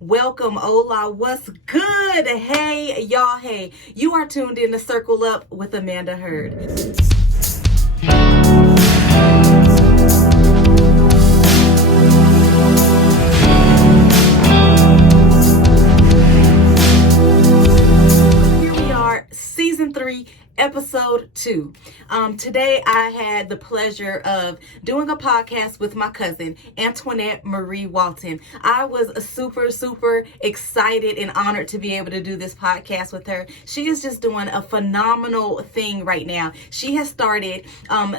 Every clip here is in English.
welcome, hola, what's good? Hey, y'all, hey, you are tuned in to Circle Up with Amanda Hurd. Here we are, season 3, episode 2. Today I had the pleasure of doing a podcast with my cousin, Antoinette Marie Walton. I was super excited and honored to be able to do this podcast with her. She is just doing a phenomenal thing right now. She has started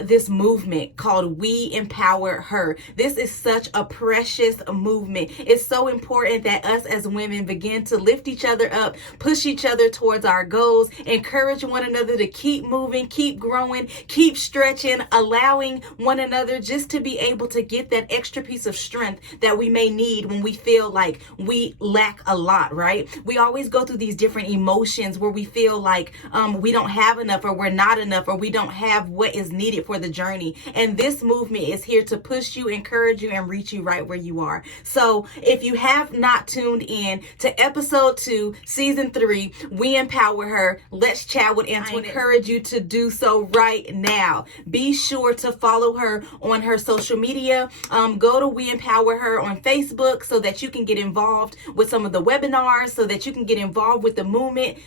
this movement called We Empower Her. This is such a precious movement. It's so important that us as women begin to lift each other up, push each other towards our goals, encourage one another to keep moving, keep growing, keep stretching, allowing one another just to be able to get that extra piece of strength that we may need when we feel like we lack a lot, right? We always go through these different emotions where we feel like we don't have enough, or we're not enough, or we don't have what is needed for the journey. And this movement is here to push you, encourage you, and reach you right where you are. So if you have not tuned in to episode 2, season 3, We Empower Her, let's chat with Antoinette. I encourage you to do so right now. Be sure to follow her on her social media. Go to We Empower Her on Facebook so that you can get involved with some of the webinars, so that you can get involved with the movement.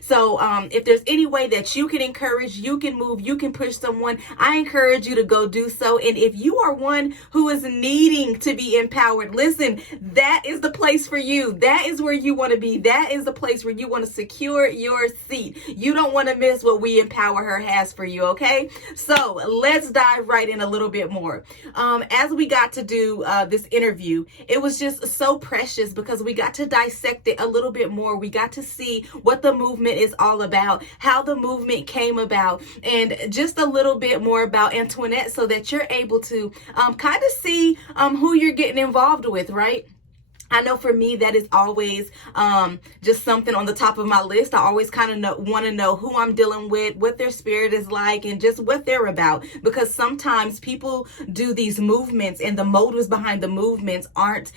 So if there's any way that you can encourage, you can move, you can push someone, I encourage you to go do so. And if you are one who is needing to be empowered, listen, that is the place for you. That is where you want to be. That is the place where you want to secure your seat. You don't want to miss what We Empower Her has for you, okay? So let's dive right in a little bit more. As we got to do this interview, it was just so precious because we got to dissect it a little bit more. We got to see what the movement is all about, how the movement came about, and just a little bit more about Antoinette so that you're able to kind of see who you're getting involved with, right? I know for me, that is always just something on the top of my list. I always kind of want to know who I'm dealing with, what their spirit is like, and just what they're about. Because sometimes people do these movements and the motives behind the movements aren't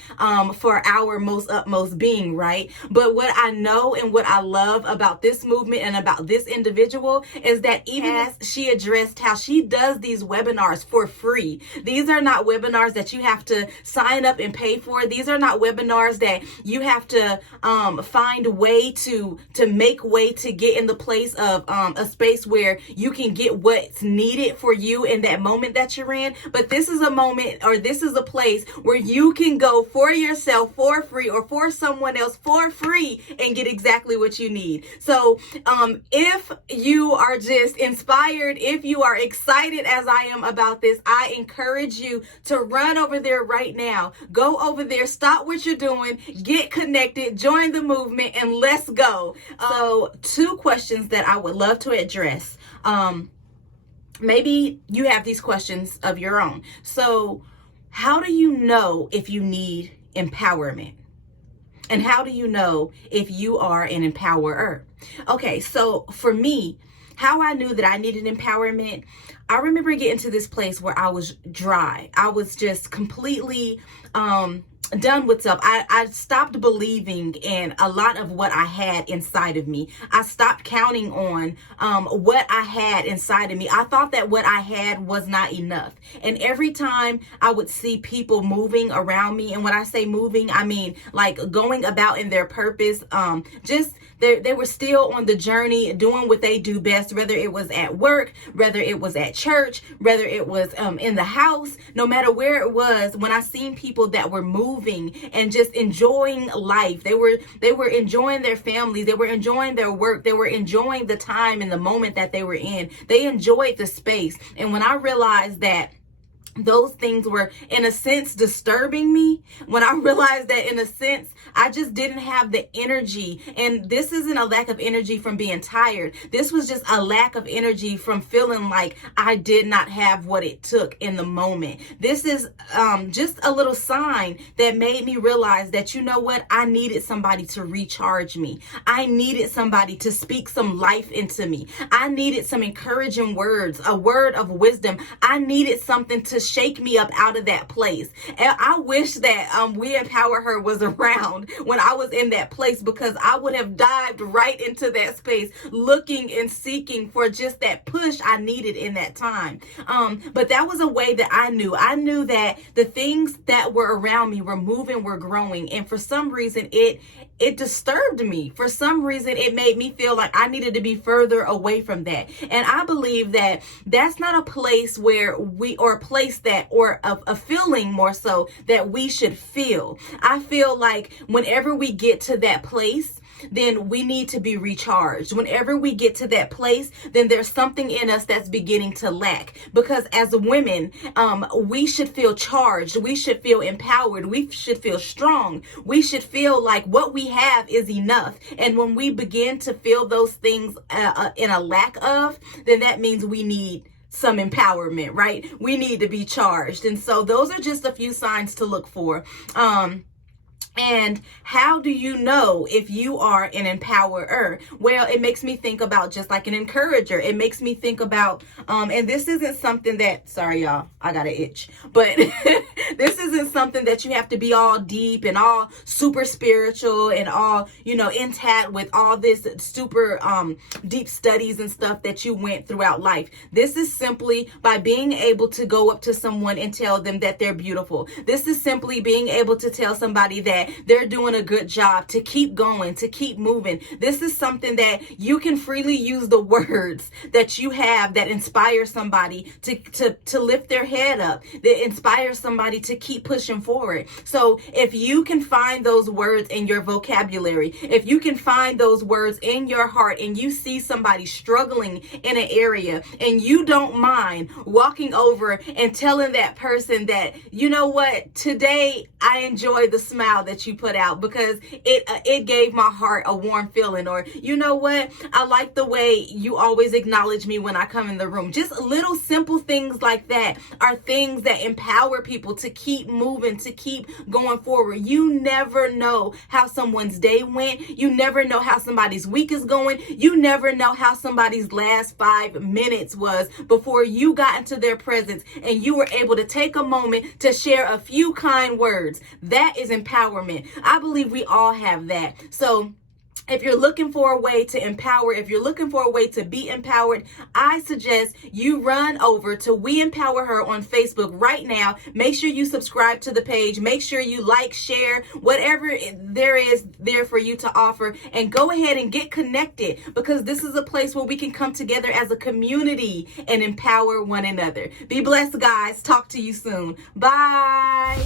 for our utmost being, right? But what I know and what I love about this movement and about this individual is that even as she addressed how she does these webinars for free, these are not webinars that you have to sign up and pay for. These are not webinars that you have to find way to make way to get in the place of a space where you can get what's needed for you in that moment that you're in. But this is a moment, or this is a place where you can go for yourself for free, or for someone else for free, and get exactly what you need. So if you are just inspired, if you are excited as I am about this, I encourage you to run over there right now. Go over there, stop what you're doing, get connected, join the movement, and let's go. So 2 questions that I would love to address. Maybe you have these questions of your own. So how do you know if you need empowerment? And how do you know if you are an empowerer? Okay, so for me, how I knew that I needed empowerment, I remember getting to this place where I was dry. I was just completely done with self. I stopped believing in a lot of what I had inside of me. I stopped counting on what I had inside of me. I thought that what I had was not enough. And every time I would see people moving around me, and when I say moving, I mean like going about in their purpose, just they were still on the journey doing what they do best, whether it was at work, whether it was at church, whether it was in the house, no matter where it was. When I seen people that were moving and just enjoying life, they were enjoying their family, they were enjoying their work, they were enjoying the time and the moment that they were in. They enjoyed the space. And when I realized that those things were in a sense disturbing me, when I realized that in a sense I just didn't have the energy, and this isn't a lack of energy from being tired, this was just a lack of energy from feeling like I did not have what it took in the moment. This is just a little sign that made me realize that, you know what, I needed somebody to recharge me. I needed somebody to speak some life into me. I needed some encouraging words, a word of wisdom. I needed something to shake me up out of that place. And I wish that We Empower Her was around when I was in that place, because I would have dived right into that space looking and seeking for just that push I needed in that time. But that was a way that I knew that the things that were around me were moving, were growing. And for some reason, it disturbed me. For some reason, it made me feel like I needed to be further away from that. And I believe that that's not a place where a feeling more so that we should feel. I feel like whenever we get to that place, then we need to be recharged. Whenever we get to that place, then there's something in us that's beginning to lack. Because as women, we should feel charged. We should feel empowered. We should feel strong. We should feel like what we have is enough. And when we begin to feel those things in a lack of, then that means we need some empowerment, right? We need to be charged. And so those are just a few signs to look for. And how do you know if you are an empowerer? Well, it makes me think about just like an encourager. It makes me think about, and this isn't something that, sorry y'all, I got an itch, but this isn't something that you have to be all deep and all super spiritual and all, intact with all this super deep studies and stuff that you went throughout life. This is simply by being able to go up to someone and tell them that they're beautiful. This is simply being able to tell somebody that they're doing a good job, to keep going, to keep moving. This is something that you can freely use the words that you have that inspire somebody to lift their head up, that inspire somebody to keep pushing forward. So if you can find those words in your vocabulary, if you can find those words in your heart, and you see somebody struggling in an area, and you don't mind walking over and telling that person that, you know what, today I enjoy the smile that you put out because it gave my heart a warm feeling, or you know what, I like the way you always acknowledge me when I come in the room. Just little simple things like that are things that empower people to keep moving, to keep going forward. You never know how someone's day went. You never know how somebody's week is going. You never know how somebody's last 5 minutes was before you got into their presence and you were able to take a moment to share a few kind words. That is empowerment. I believe we all have that. So if you're looking for a way to empower, if you're looking for a way to be empowered, I suggest you run over to We Empower Her on Facebook right now. Make sure you subscribe to the page. Make sure you like, share, whatever there is there for you to offer, and go ahead and get connected, because this is a place where we can come together as a community and empower one another. Be blessed, guys. Talk to you soon. Bye.